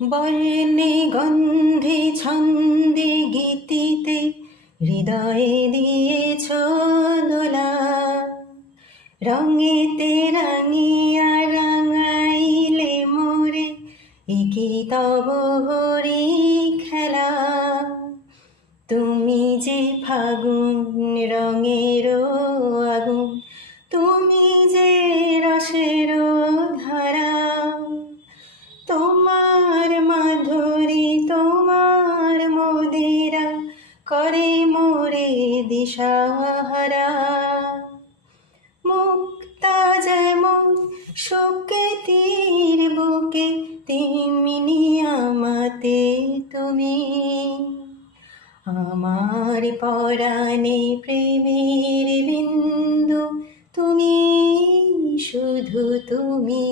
বর্ণে গন্ধে ছন্দে গীতিতে হৃদয়ে দিয়েছ দোলা, রঙেতে রাঙিয়া রাঙাইলে মোরে, একি তব হরি খেলা। তুমি যে ফাগুন রঙের আগুন, তুমি যে রসের ধারা, তোমার মাধুরী তোমার মদিরা করে মোরে দিশাহারা। মুক্তা যেমন শোকে তীর বুকে, তেমনি আমাতে তুমি। আমার পরাণে প্রেমের বিন্দু, তুমি শুধু তুমি।